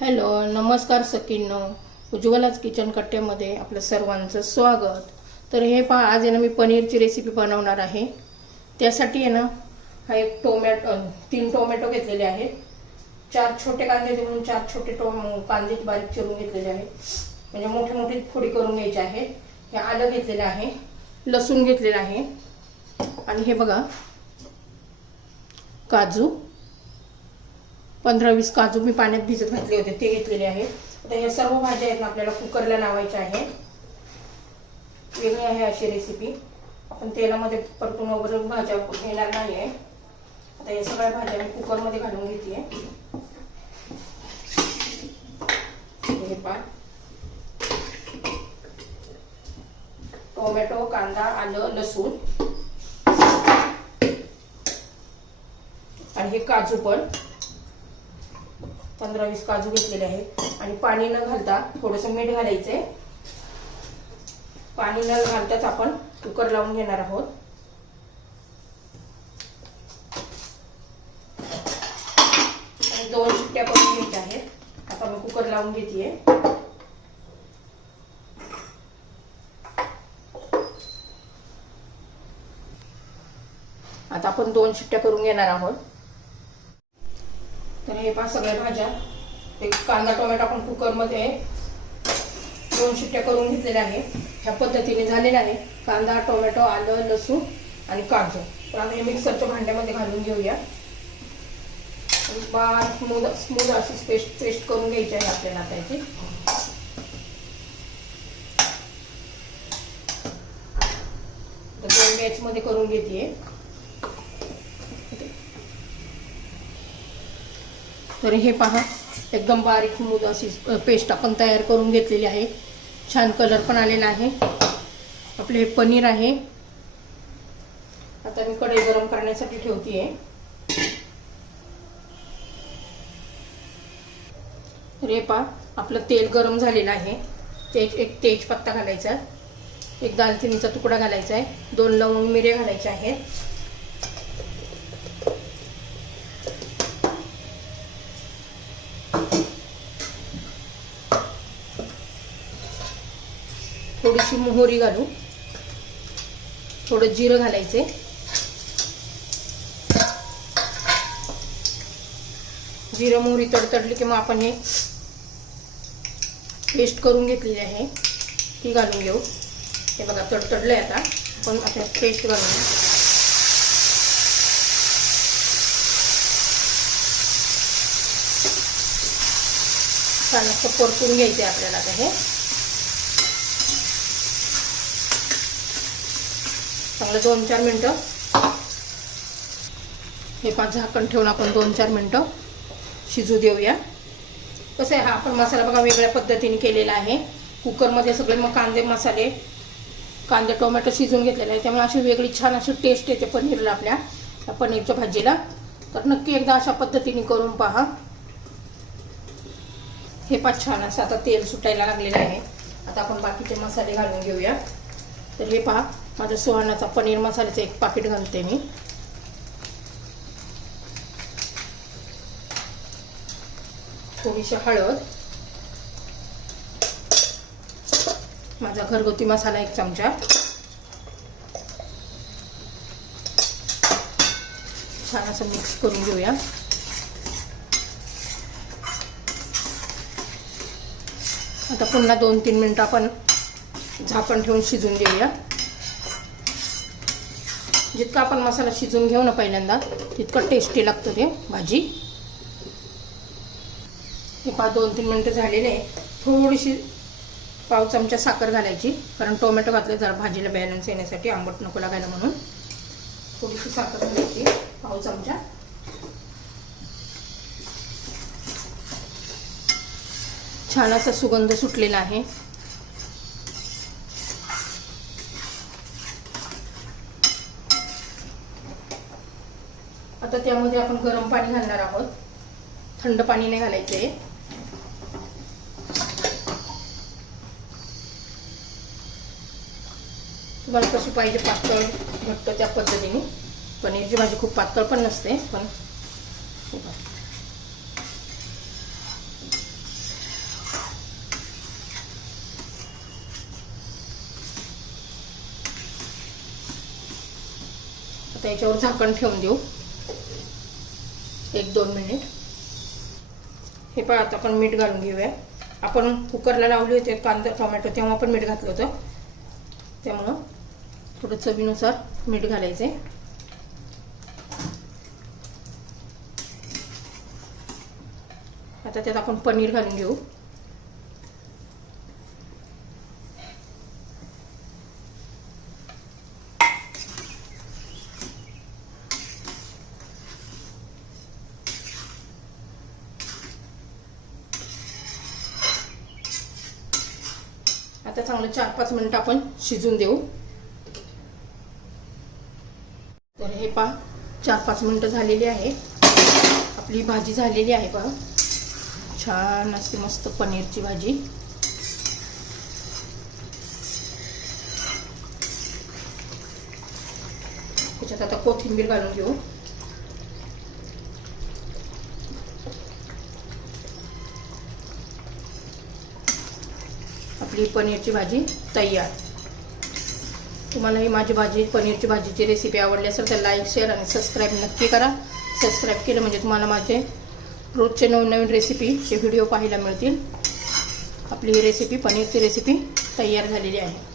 Hello नमस्कार सकींनो उज्ज्वलाच kitchen कट्ट्यामध्ये आपलं सर्वांचं स्वागत. तर हे पहा आज आहे ना मी पनीरची रेसिपी बनवणार आहे. त्यासाठी आहे ना हा एक टोमॅटो तीन टोमॅटो घेतलेले आहेत. चार छोटे कांदे देऊन चार छोटे टो कांदे बारीक चिरून घेतलेले आहेत. म्हणजे मोठे मोठे फोडी करून घ्यायचे आहे हे आलं घेतलेलं आहे. लसूण घेतलेलं आहे. आणि हे बघा काजू. पंधरा वीस काजू मी पाण्यात भिजत घातले होते ते घेतलेले आहेत. आता ह्या सर्व भाज्या आहेत ना आपल्याला कुकरला लावायच्या आहे वेगळी आहे अशी रेसिपी आपण तेलामध्ये परतून वगैरे भाज्या घेणार नाही आहे आता या सगळ्या भाज्या मी कुकरमध्ये घालून घेते हे पा टोमॅटो कांदा आलं लसूण. आणि हे काजू पण. पंधरा वीस काजू घेतलेले आहेत. आणि पाणी न घालता थोडस मीठ घालायचंय. पाणी न घालताच आपण कुकर लावून घेणार आहोत. आणि दोन शिट्ट्या करून घ्यायच्या आहेत. आता मी कुकर लावून घेते आता आपण दोन शिट्ट्या करून घेणार आहोत. तर हे पहा सगळ्या भाज्या. एक कांदा टोमॅटो आपण कुकरमध्ये दोन शिट्ट्या करून घेतलेल्या आहे ह्या पद्धतीने झालेल्या आहे कांदा टोमॅटो आलं लसूण आणि काजू. तर आम्ही हे मिक्सरच्या भांड्यामध्ये घालून घेऊया. बार स्मूद स्मूद अशी पेस्ट पेस्ट करून घ्यायची आहे आपल्याला त्याची तर दोन बॅचमध्ये करून घेते तर हे पहा एकदम बारीक मूद अशी पेस्ट आपण तयार करून घेतलेली आहे. छान कलर पण आलेला आहे. आपले हे पनीर आहे. आता मी कढई गरम करण्यासाठी ठेवते तर हे पहा आपलं तेल गरम झालेलं आहे. तेज एक तेजपत्ता घालायचा. एक दालचिनीचा तुकडा घालायचा आहे. दोन लवंग मिरे घालायचे आहेत. थोडीशी मोहरी घालू. थोडं जिरं घालायचे जिरं मोहरी तडतडली की मग आपण हे पेस्ट करून घेतलेली आहे. ती घालून घेऊ. हे बघा तडतडलंय आता. आपण आता पेस्ट घालून छान असं परतून घ्यायचं आहे आपल्याला आता हे. आपलं दोन चार मिनटं. हे पाच झाकण ठेवून आपण दोन चार मिनटं शिजू देऊया. कसं आहे हा आपण मसाला बघा वेगळ्या पद्धतीने केलेला आहे. कुकरमध्ये सगळे मग कांदे मसाले कांदे टोमॅटो शिजून घेतलेले आहे त्यामुळे अशी वेगळी छान अशी टेस्ट येते पनीरला आपल्या त्या पनीरच्या भाजीला. तर नक्की एकदा अशा पद्धतीने करून पहा. हे पाच छान असं आता तेल सुटायला लागलेलं आहे. आता आपण बाकीचे मसाले घालून घेऊया. तर हे पहा माझ्या सुहानाचा पनीर मसाल्याचं एक पाकिट घालते मी. थोडीशी हळद. माझा घरगुती मसाला एक चमचा. छान असं मिक्स करून घेऊया. आता पुन्हा दोन तीन मिनटं आपण झाकण ठेवून शिजून देऊया जितका आपण मसाला शिजून घेऊ ना पहिल्यांदा तितकं टेस्टी लागतं ते भाजी. हे पाच दोन तीन मिनटं झालेले आहे. थोडीशी पाव चमचा साखर घालायची कारण टोमॅटो घातले जरा भाजीला बॅलन्स येण्यासाठी आंबट नको लागायला म्हणून. थोडीशी साखर घालायची पाव चमचा. छान असा सुगंध सुटलेला आहे. आता त्यामध्ये आपण गरम पाणी घालणार आहोत. थंड पाणी नाही घालायचे. तुम्हाला कशी पाहिजे पातळ घट्ट त्या पद्धतीने. पनीरची भाजी खूप पातळ पण नसते पण त्याच्यावर झाकण ठेवून देऊ. एक दोन मिनिट. हे पण आता आपण मीठ घालून घेऊया. आपण कुकरला लावले होते कांदा टोमॅटो तेव्हा पण मीठ घातलं होतं. त्यामुळं थोडं चवीनुसार मीठ घालायचं आहे आता त्यात आपण पनीर घालून घेऊ. आता चांगलं चार पाच मिनिटं आपण शिजून देऊ. तर हे पहा चार पाच मिनिटं झालेली आहे. आपली भाजी झालेली आहे पहा. छान असते मस्त पनीरची भाजी. त्याच्यात आता कोथिंबीर घालून घेऊ. आपली पनीरची भाजी तयार. तुम्हाला ही माझी भाजी पनीरची भाजीची रेसिपी आवडली असेल तर लाईक शेअर आणि सबस्क्राईब नक्की करा. सबस्क्राईब केलं म्हणजे तुम्हाला माझे रोजचे नवनवीन रेसिपीचे व्हिडिओ पाहायला मिळतील. आपली ही रेसिपी पनीरची रेसिपी तयार झालेली आहे.